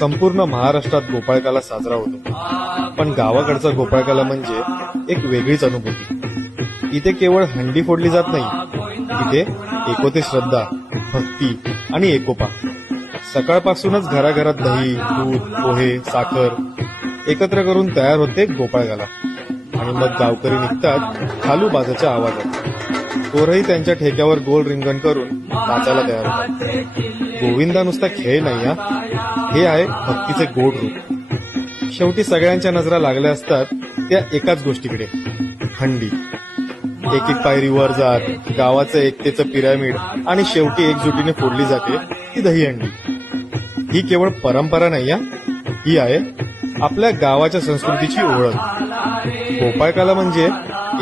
संपूर्ण महाराष्ट्रात गोपाळकाला साजरा होतो. पण गावाकडचा गोपाळकाला म्हणजे एक वेगळीच अनुभूती. इथे केवळ हंडी फोडली जात नाही इथे एकोते श्रद्धा भक्ती आणि एकोपा. सकाळपासूनच घराघरात दही दूध पोहे साखर एकत्र करून तयार होते गोपाळकाला. आणि मग गावकरी निघतात खालू बाजाच्या आवाजात. कोरही त्यांच्या ठेक्यावर गोल रिंगण करून नाचायला तयार होतात. गोविंदा नुसता खेळ नाही हा. हे आहे भक्तीचे गोड रूप. शेवटी सगळ्यांच्या नजरा लागल्या असतात त्या एकाच गोष्टीकडे. हंडी. एक एक पायरी वर जात गावाचं एकतेचं पिरामिड आणि शेवटी एकजुटीने फोडली जाते ती दहीहंडी ही केवळ परंपरा नाही ही. आहे आपल्या गावाच्या संस्कृतीची ओळख. गोपाळकाला म्हणजे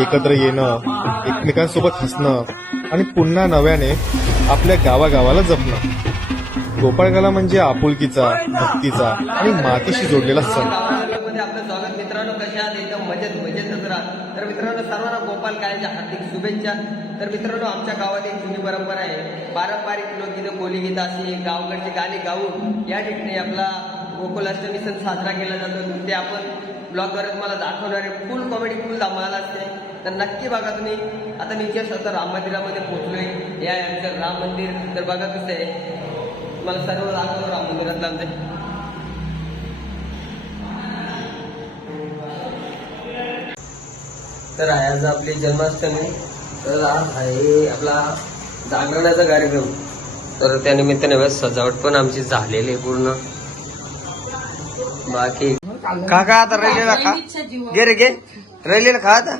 एकत्र येणं एकमेकांसोबत हसणं आणि पुन्हा नव्याने आपल्या गावागावाला जपणं. गोपाळकाला म्हणजे आपुलकीचा भक्तीचा आणि मातीशी जोडलेला सण. मध्ये आपलं स्वागत. मित्रांनो कशा आहात? एकदम मजेत मजेतच राहा. तर मित्रांनो सर्वांना गोपाल काळेच्या हार्दिक शुभेच्छा. तर मित्रांनो आमच्या गावात एक जुनी परंपरा आहे. पारंपरिक लोकगीतं कोली गीतं अशी गावकडची गाणी गाऊन या ठिकाणी आपला गोकुलाष्टमी सण साजरा केला जातो. ते आपण ब्लॉगवर मला दाखवणार फुल कॉमेडी फुल धमाल असते. तर नक्की बघा तुम्ही. आता मी जस्ट आता राम मंदिरामध्ये पोहोचलोय. आहे आमचं राम मंदिर. तर बघा कसं आहे. मला सर्व दाखवलं राम मंदिरातलं आमचं तर आहे आज आपली जन्माष्टमी. तर आज आहे आपला जागरणाचा कार्यक्रम. तर त्यानिमित्ताने बस सजावट पण आमची झालेली आहे पूर्ण. बाकी खा का आता रैलीला खा. घे रे घे. रैलीला खा आता.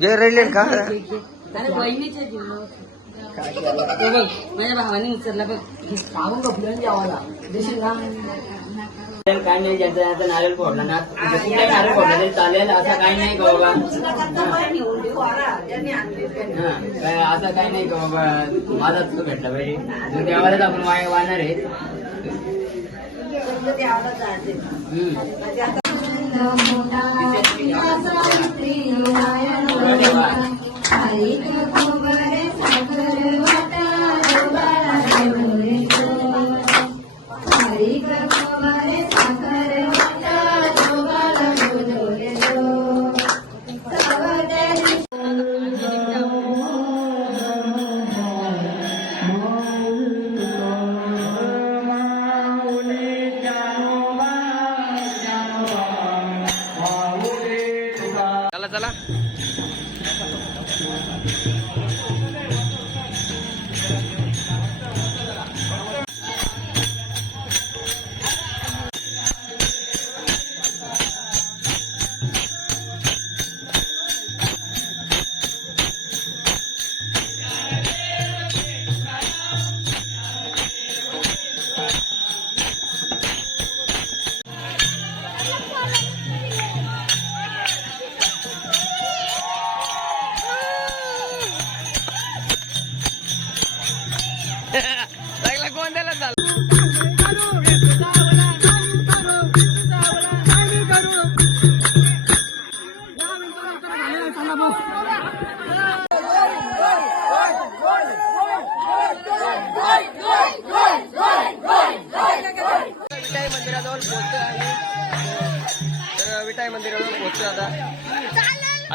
घे रैलीला खा अरे बहिणीच्या जीवनावर तो बघ माझ्या भावाने उचलला बघ काय नाही ज्यांचा नारळ फोडला ना कुठे नारळ फोडला तरी चालेल असं काही नाही का बाबा हा, काय असं काही नाही का बाबा माझाच तो भेटला पाहिजे देवालाच आपण वाय वाहणार आहे हम्म.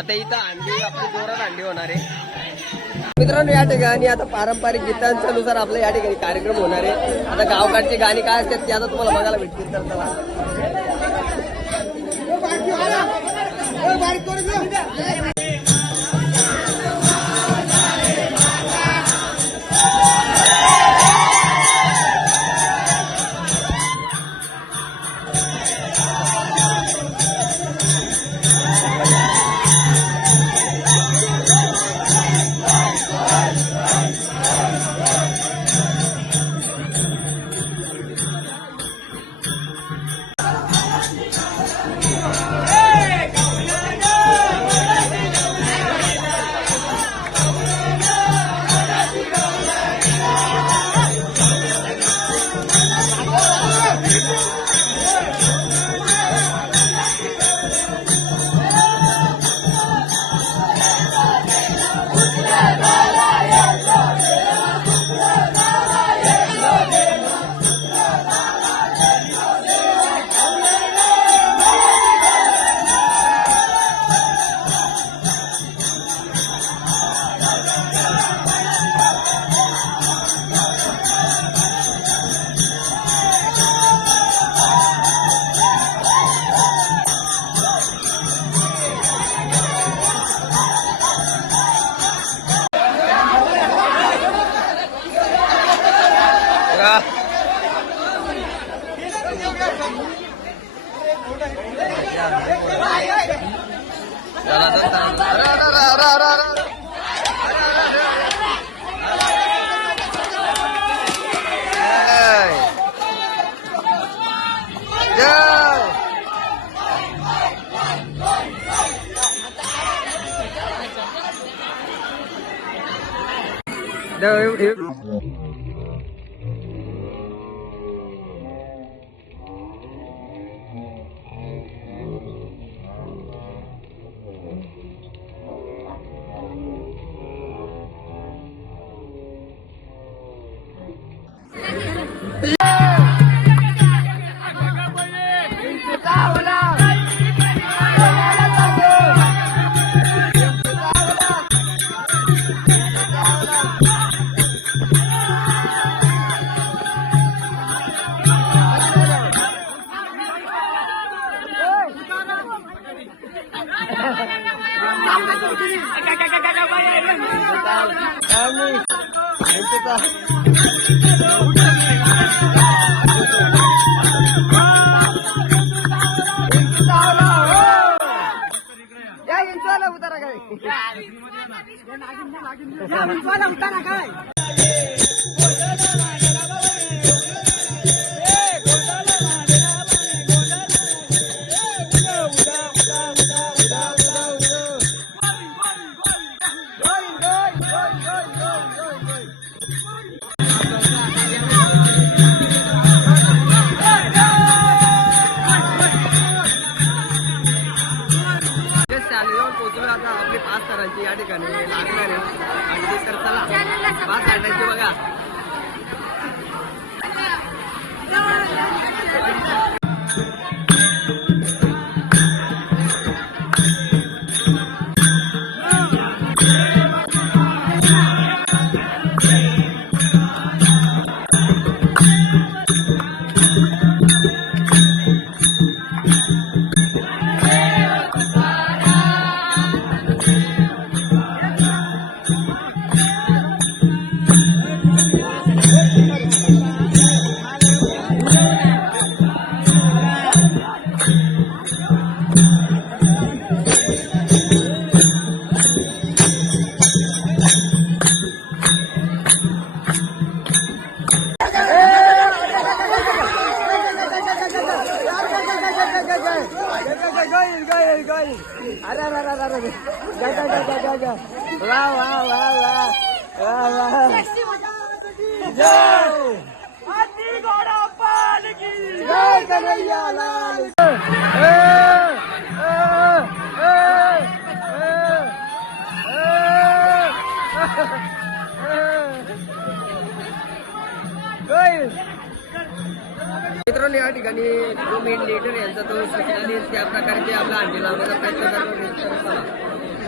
आता आता इथं अंडी आपली जोरात अंडी होणार आहे. मित्रांनो या ठिकाणी आता पारंपरिक गीतांच्या नुसार आपल्या या ठिकाणी कार्यक्रम होणार आहे. आता गावकडची गाणी काय असतात ती आता तुम्हाला बघायला भेटतील तर चला. đâu yếu yếu. काय? अरे अरे काय तारांची या ठिकाणी लागणार आहे. आणि तर चला. पाच तारांची बघा. मित्रांनो या ठिकाणी जो मेन लीडर यांचा तो सूचनाने त्या प्रकारे ते आपला अंडी लावण्याचा प्रयत्न करतो